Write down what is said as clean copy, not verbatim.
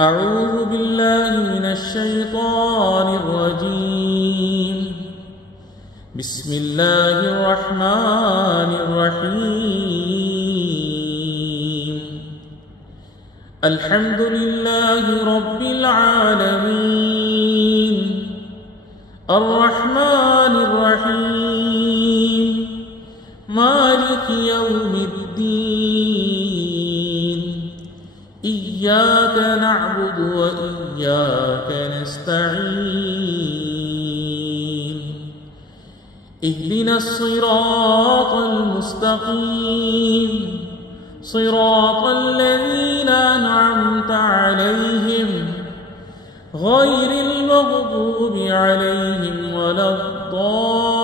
أعوذ بالله من الشيطان الرجيم. بسم الله الرحمن الرحيم. الحمد لله رب العالمين، الرحمن الرحيم، مالك يوم الدين. إياك نعبد وإياك نستعين. اهدنا الصراط المستقيم، صراط الذين أنعمت عليهم غير المغضوب عليهم ولا الضالين.